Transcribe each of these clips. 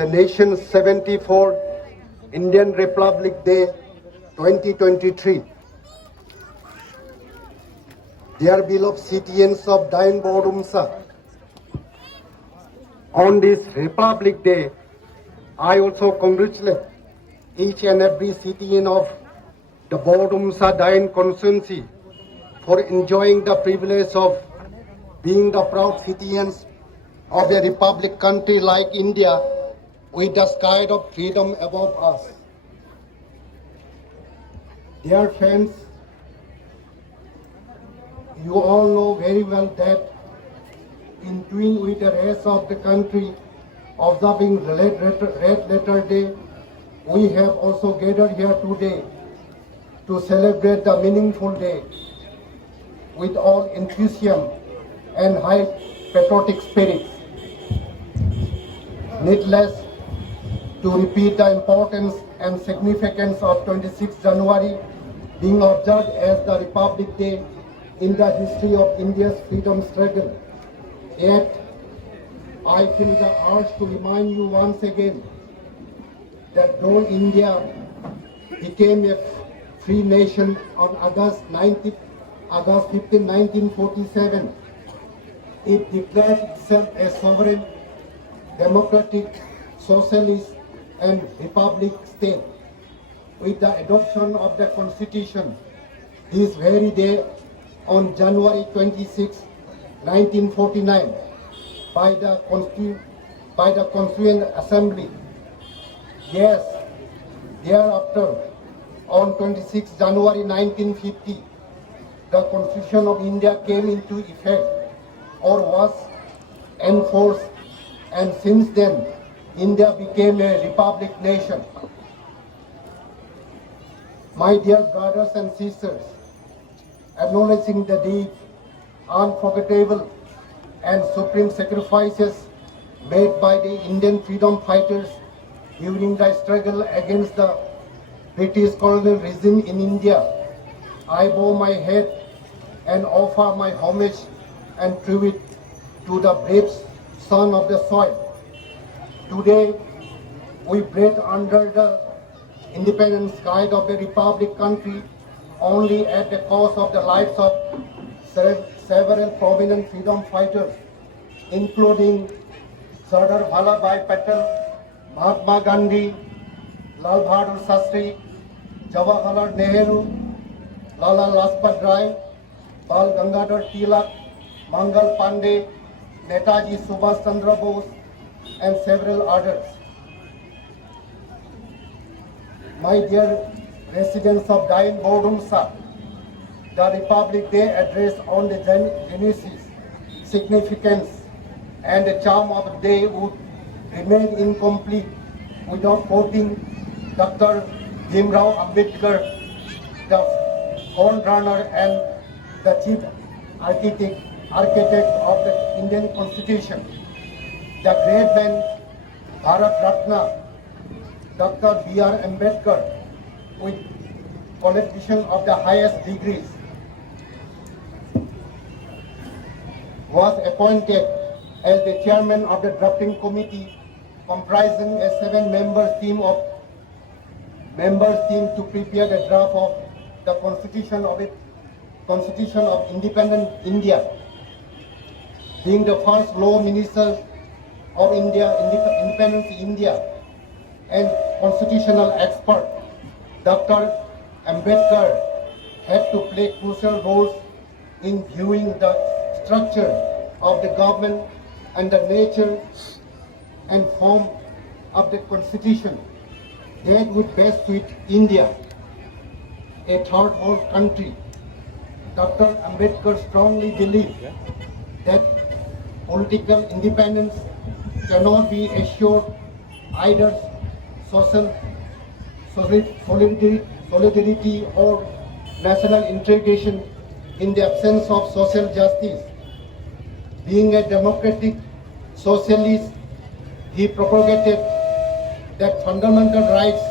the nation's 74th Indian Republic Day 2023. Dear beloved citizens of Dain Bodumsa, on this Republic Day, I also congratulate each and every citizen of the Bodumsa Dain constituency for enjoying the privilege of being the proud citizens of a republic country like India with the sky of freedom above us. Dear friends, you all know very well that in tune with the rest of the country observing Red Letter Day, we have also gathered here today to celebrate the meaningful day with all enthusiasm and high patriotic spirits. Needless to repeat the importance and significance of 26 January being observed as the Republic Day in the history of India's freedom struggle. Yet, I feel the urge to remind you once again that though India became a free nation on August 15, 1947, it declared itself a sovereign, democratic, socialist and republic state. With the adoption of the Constitution this very day on January 26, 1949 by the Constituent Assembly. Yes, thereafter on 26 January 1950, the Constitution of India came into effect or was enforced, and since then India became a republic nation. My dear brothers and sisters, acknowledging the deep, unforgettable and supreme sacrifices made by the Indian freedom fighters during the struggle against the British colonial regime in India, I bow my head and offer my homage and tribute to the brave son of the soil. Today, we breathe under the independent sky of the Republic country only at the cost of the lives of several prominent freedom fighters, including Sardar Vallabhbhai Patel, Mahatma Gandhi, Lal Bahadur Shastri, Jawaharlal Nehru, Lala Lajpat Rai, Bal Gangadhar Tilak, Mangal Pandey, Netaji Subhash Chandra Bose, and several others. My dear residents of Dain Bodumsa, the Republic Day address on the genesis, significance, and the charm of the day would remain incomplete without quoting Dr. Bhimrao Ambedkar, the forerunner and the chief architect of the Indian Constitution. The great man, Bharat Ratna, Dr. B.R. Ambedkar, with qualification of the highest degrees, was appointed as the chairman of the drafting committee comprising a 7-member team to prepare the draft of the Constitution of Independent India. Being the first law minister of Independence India and constitutional expert, Dr. Ambedkar had to play crucial roles in viewing the structure of the government and the nature and form of the Constitution that would best suit India, a third world country. Dr. Ambedkar strongly believed that political independence cannot be assured either social solidarity or national integration in the absence of social justice. Being a democratic socialist, he propagated that fundamental rights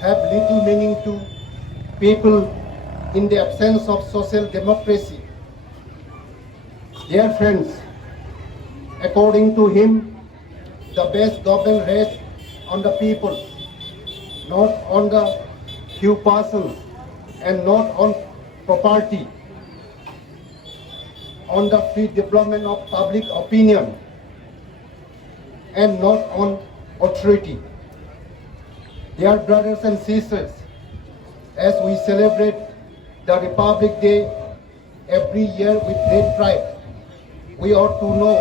have little meaning to people in the absence of social democracy. Dear friends, according to him, the best government rests on the people, not on the few persons, and not on property, on the free development of public opinion, and not on authority. Dear brothers and sisters, as we celebrate the Republic Day every year with great pride, we ought to know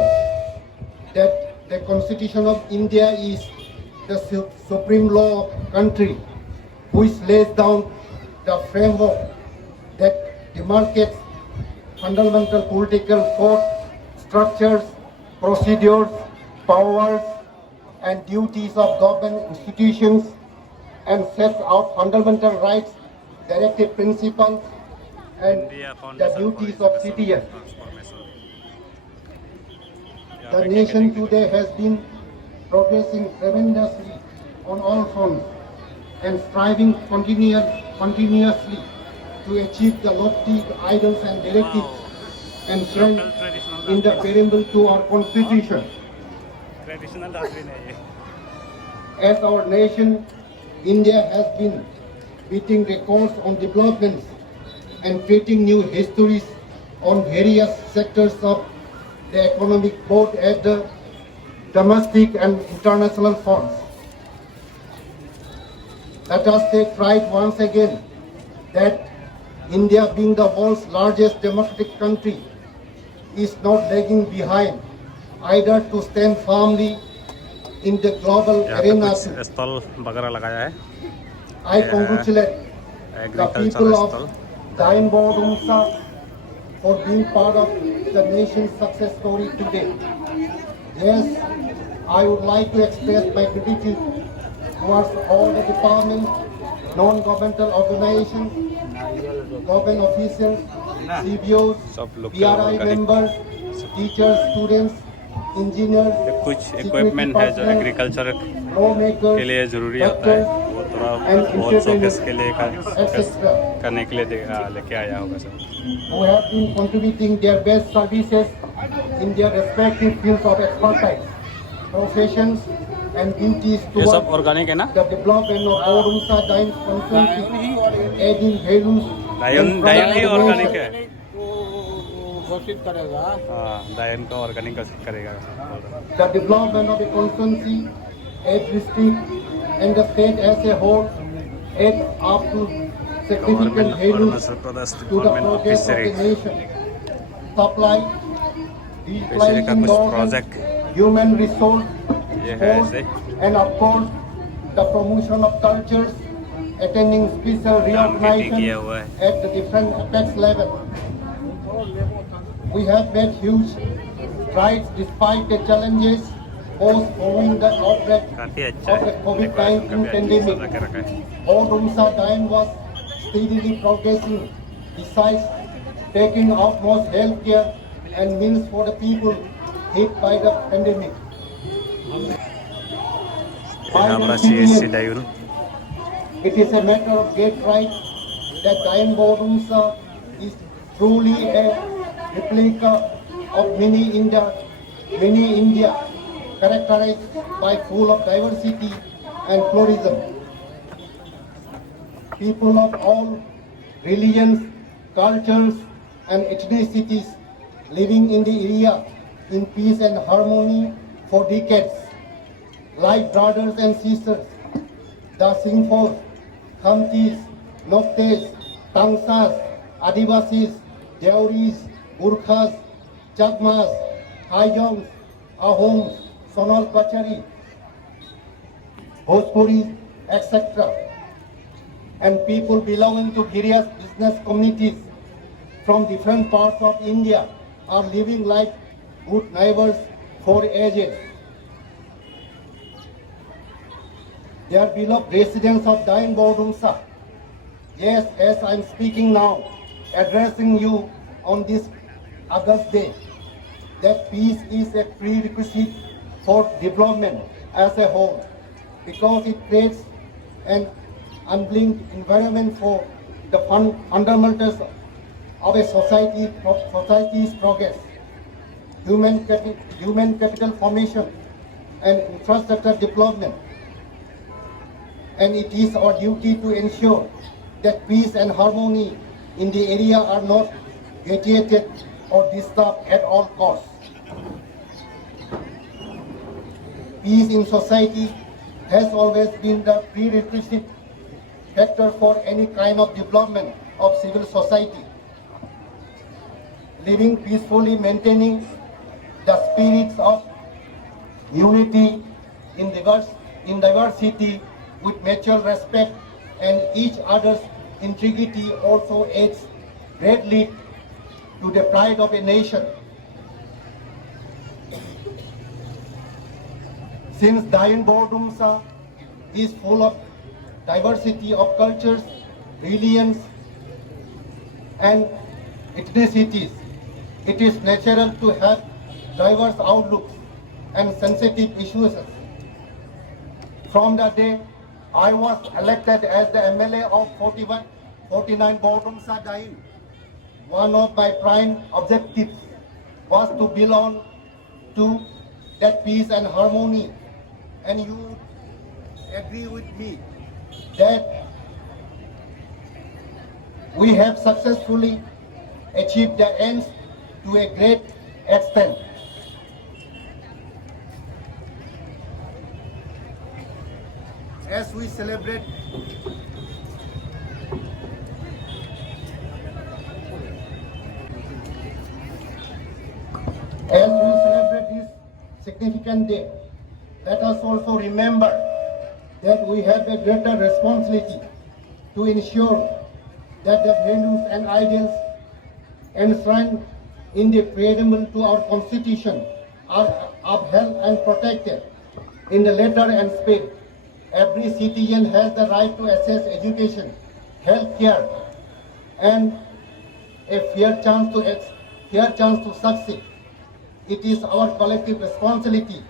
that the Constitution of India is the supreme law of the country, which lays down the framework that demarcates fundamental political code, structures, procedures, powers, and duties of government institutions, and sets out fundamental rights, directive principles, and the duties of citizens. The nation today has been progressing tremendously on all fronts and striving continuously to achieve the lofty ideals and directives enshrined in the preamble to our constitution. As our nation, India has been beating records on developments and creating new histories on various sectors of the economic, both at the domestic and international fronts. Let us take pride once again that India, being the world's largest democratic country, is not lagging behind, either to stand firmly in the global arena. Stall वगैरह लगाया है I congratulate the people of Dain Bodumsa for being part of the nation's success story today. Yes, I would like to express my gratitude towards all the departments, non-governmental organizations, government officials, CBOs, PRI members, teachers, students, engineers, कुछ equipment है जो agriculture के लिए ज़रूरी होता है, वो थोड़ा बहुत शोकेस के लिए करने के लिए लेके आया होगा sir. who have been contributing their best services in their respective fields of expertise, professions, and duties ये towards सब ऑर्गेनिक है ना? the development of Odumsa Dain constituency, adding values डायन ही ऑर्गेनिक है. घोषित करेगा. हाँ, डायन को ऑर्गेनिक करेगा. the development of the constituency, each district, and the state as a whole, add up to significant values to the progress of the nation. Supply, पिछले का कुछ प्रोजेक्ट human resource, ये है sports, ऐसे and of course the promotion of cultures, attending special किया reorganization हुआ है. at the different apex level. We have made huge strides despite the challenges posed following the outbreak काफी अच्छा of the है. COVID-19 pandemic. लगा रखा है. Odumsa Dain was steadily progressing, besides taking utmost health care and means for the people hit by the pandemic. यहाँ हमारा CSC डायन. It is a matter of great pride that Dain Odumsa is truly a replica of mini India, characterized by full of diversity and pluralism. People of all religions, cultures, and ethnicities living in the area in peace and harmony for decades. Like brothers and sisters, the Singphos, Khamtis, Noktes, Tangsas, Adivasis, Deoris, Gurkhas, Chakmas, Haijongs, Ahoms, Sonal Pachari, Bhojpuris, etc. and people belonging to various business communities from different parts of India are living like good neighbors for ages. They are beloved residents of Dain Bodumsa. Yes, as I am speaking now, addressing you on this August day, that peace is a prerequisite for development as a whole, because it creates an unblinked environment for the fundamentals of a society's progress, human capital formation, and infrastructure development, and it is our duty to ensure that peace and harmony in the area are not vitiated or disturbed at all costs. Peace in society has always been the prerequisite factor for any kind of development of civil society. Living peacefully, maintaining the spirits of unity in diversity with mutual respect and each other's integrity also aids greatly to the pride of a nation. Since Dayan Bordumsa is full of diversity of cultures, religions, and ethnicities, it is natural to have diverse outlooks and sensitive issues. From the day I was elected as the MLA of 49 Bordumsa Dayan, one of my prime objectives was to belong to that peace and harmony. And you agree with me that we have successfully achieved the ends to a great extent. As we celebrate this significant day, let us also remember that we have a greater responsibility to ensure that the values and ideals enshrined in the preamble to our Constitution are upheld and protected in the letter and spirit. Every citizen has the right to access education, health care, and a fair chance to succeed. It is our collective responsibility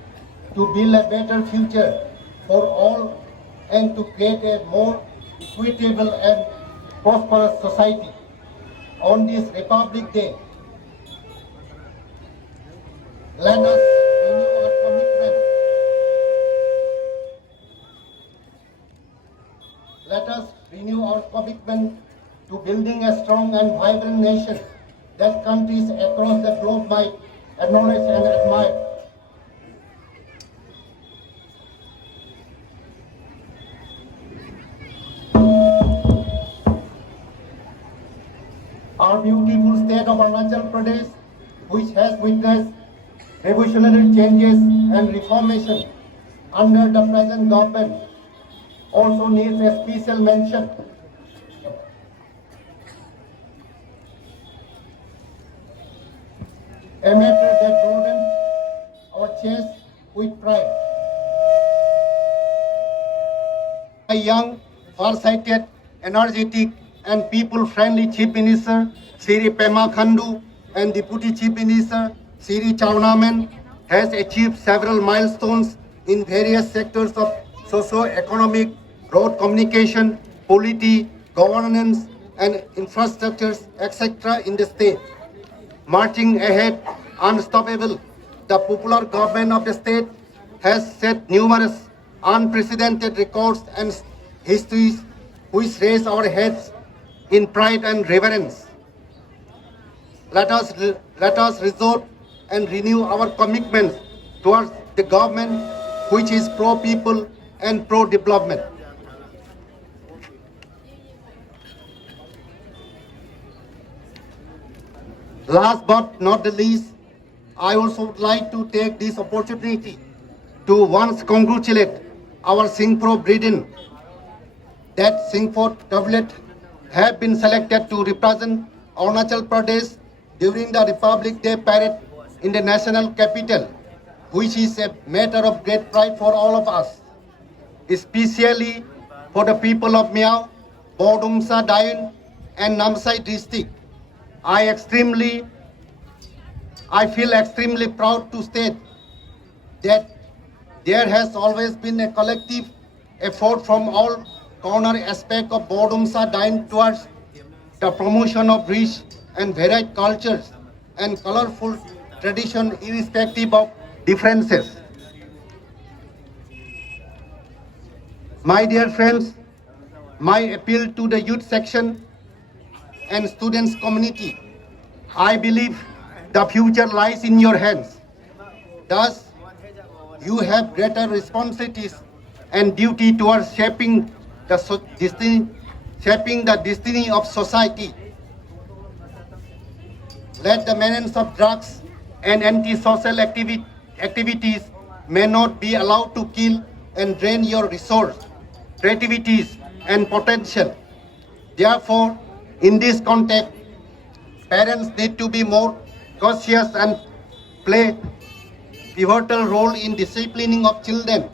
to build a better future for all and to create a more equitable and prosperous society. On this Republic Day, let us renew our commitment. Let us renew our commitment to building a strong and vibrant nation that countries across the globe might acknowledge and admire. Our beautiful state of Arunachal Pradesh, which has witnessed revolutionary changes and reformation under the present government, also needs a special mention. A matter that broadens our chest with pride. A young, far-sighted, energetic, and people-friendly Chief Minister, Sri Pema Khandu, and Deputy Chief Minister, Sri Chaunaman, has achieved several milestones in various sectors of socio-economic, road communication, polity, governance, and infrastructures, etc. in the state. Marching ahead, unstoppable, the popular government of the state has set numerous unprecedented records and histories which raise our heads in pride and reverence. Let us resolve and renew our commitments towards the government which is pro-people and pro-development. Last but not the least, I also would like to take this opportunity to once congratulate our Singpro brethren that Singpro tablet have been selected to represent Arunachal Pradesh during the Republic Day parade in the national capital, which is a matter of great pride for all of us, especially for the people of Miao, Bordumsa, Dayan, and Namsai district. I feel extremely proud to state that there has always been a collective effort from all corner aspects of Bordumsa Dayan towards the promotion of rich and varied cultures and colorful tradition irrespective of differences. My dear friends, my appeal to the youth section and students community, I believe the future lies in your hands. Thus, you have greater responsibilities and duty towards shaping the destiny of society. Let the menace of drugs and anti-social activities may not be allowed to kill and drain your resource, creativities, and potential. Therefore, in this context, parents need to be more cautious and play pivotal role in disciplining of children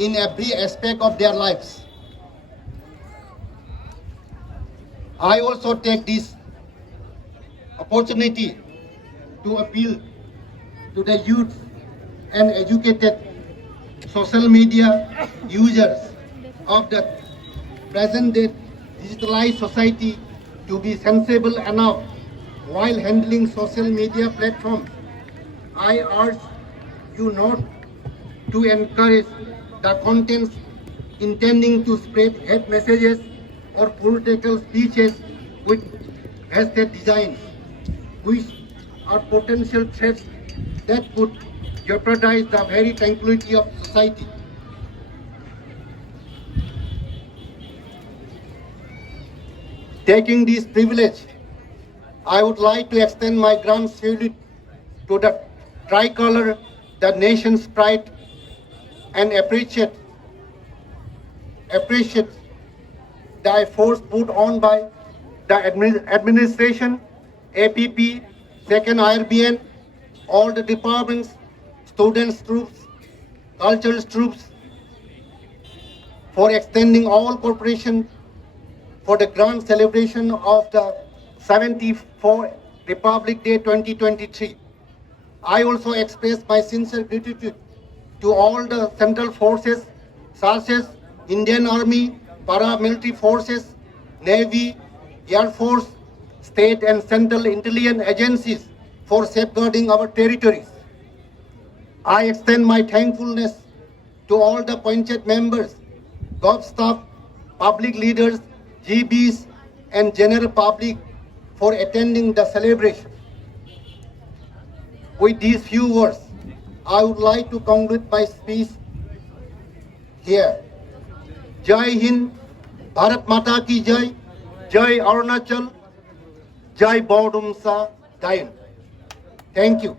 in every aspect of their lives. I also take this opportunity to appeal to the youth and educated social media users of the present day digitalized society to be sensible enough while handling social media platforms. I urge you not to encourage the contents intending to spread hate messages or political speeches with hasty designs, which are potential threats that could jeopardize the very tranquility of society. Taking this privilege, I would like to extend my grand salute to the tricolor, the nation's pride, and appreciate the efforts put on by the administration, APP, second IRBN, all the departments, students troops, cultural troops, for extending all cooperation for the grand celebration of the 74th Republic Day 2023. I also express my sincere gratitude to all the central forces such as Indian Army, paramilitary forces, Navy, Air Force, state and central intelligence agencies for safeguarding our territories. I extend my thankfulness to all the Panchayat members, Gov staff, public leaders, GBs and general public for attending the celebration. With these few words, I would like to conclude my speech here. Jai Hind, Bharat Mata ki Jai, Jai Arunachal, Jai Bordumsa Dayan. Thank you.